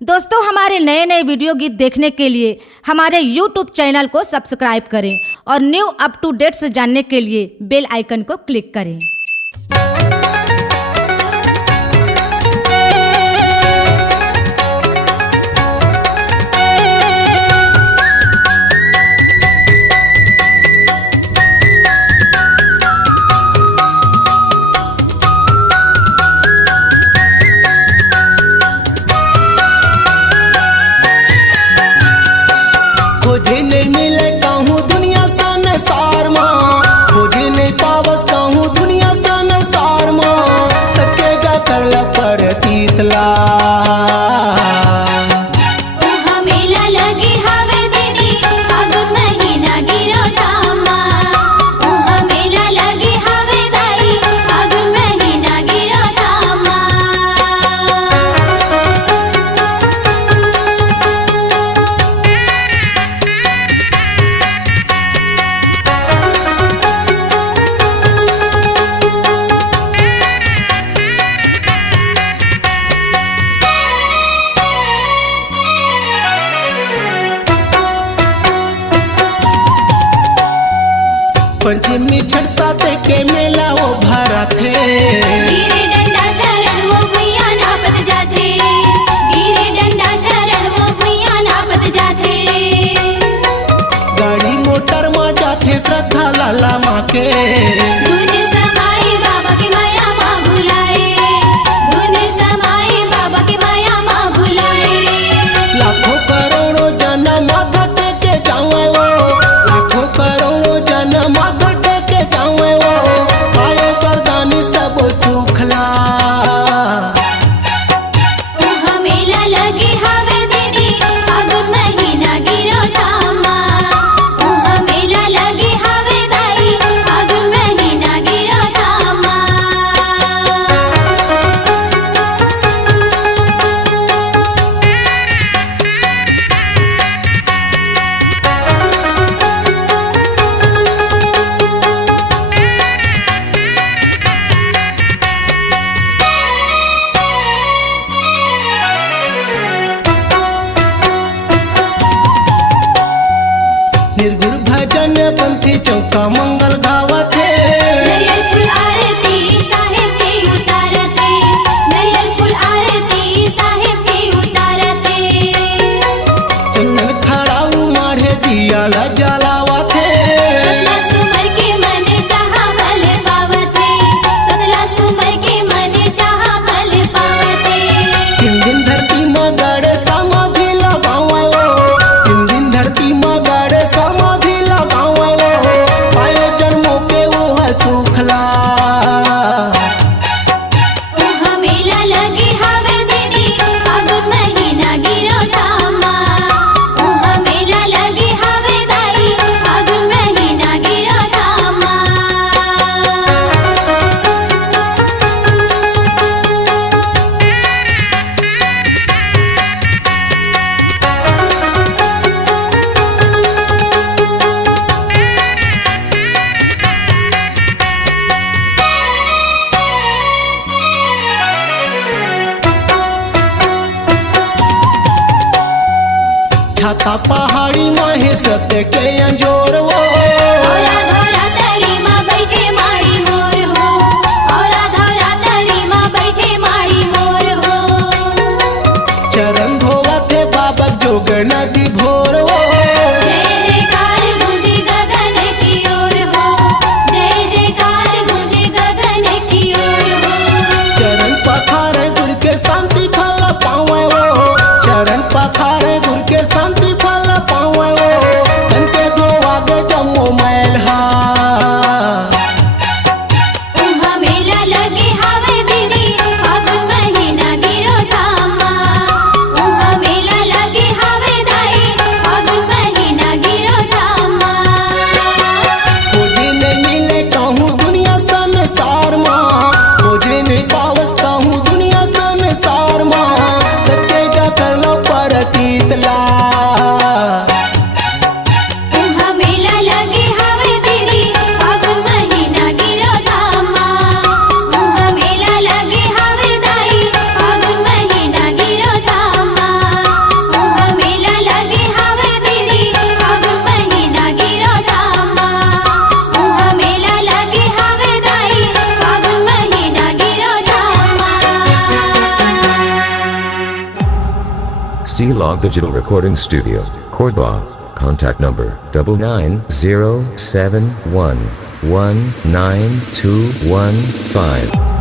दोस्तों, हमारे नए नए वीडियो गीत देखने के लिए हमारे YouTube चैनल को सब्सक्राइब करें और न्यू अप टू डेट्स जानने के लिए बेल आइकन को क्लिक करें। खोजे नहीं मिले कहूँ दुनिया संसार में, खोजे नहीं पावस कहूँ दुनिया संसार में, सबके गा करला पर तीतला पंचमी छठ साते के मेला वो भरा थे, गिरे डंडा शरण वो भैया नापत जाथे, गिरे डंडा शरण वो भैया नापत जाथे। गाड़ी मोटर में जाथे श्रद्धा लाला माँ के, धुन समाई बाबा के माया माँ भुलाए, धुन समाई बाबा के माया माँ भुलाए। लाखों करोड़ों जन माथा टेके जावे वो, लाखों करोड़ों जन माथा टेके जावे वो, आयो वरदानी सब सुखला। उहाँ मेला लगे हवे दीदी फागुन महीना गिरो धामा, उहाँ मेला लगे हवे दाई फागुन महीना गिरो धामा। निर्गुण भजन पंथी चौका मंगल गावत है, नरियल फूल आरती साहेब के उतारते, नरियल फूल आरती साहेब के उतारते। चंदन खड़ाऊ माढ़े दिया ला जलावत है, सतला सुमर के मन चाहा भल पावते, सतला सुमर के मन चाहा भल पावते। 3 दिन धरती में गड़े समाधि लगावे वो, 3 दिन धरती में गड़े समाधि लगावे वो, पाए जन्मों के वो है सुखला। उहाँ मेला लगे हवे दीदी फागुन महीना गिरो धामा, उहाँ मेला लगे हवे दाई फागुन महीना गिरो धामा। छाता पहाड़ी में सत्य के अंजोर वो, औरा धौरा तरी माँ बैठे माड़ी मोर हो, औरा धौरा तरी माँ बैठे माड़ी मोर हो। चरण धोवत है बाबा जोग नदी भोर वो, जय जयकार गूंजे गगन की ओर हो, जय जयकार गूंजे गगन की ओर हो। चरण पखारे गुर के शांति फल पावे वो, चरण पखारे गुर के शांति फल पावे वो, तन के धोवा के जम्मो मैल हा। उहाँ मेला लगे हवे दीदी फागुन महीना गिरो धामा, उहाँ मेला लगे हवे दाई फागुन Log Digital Recording Studio, Cordoba. Contact number 99071192115.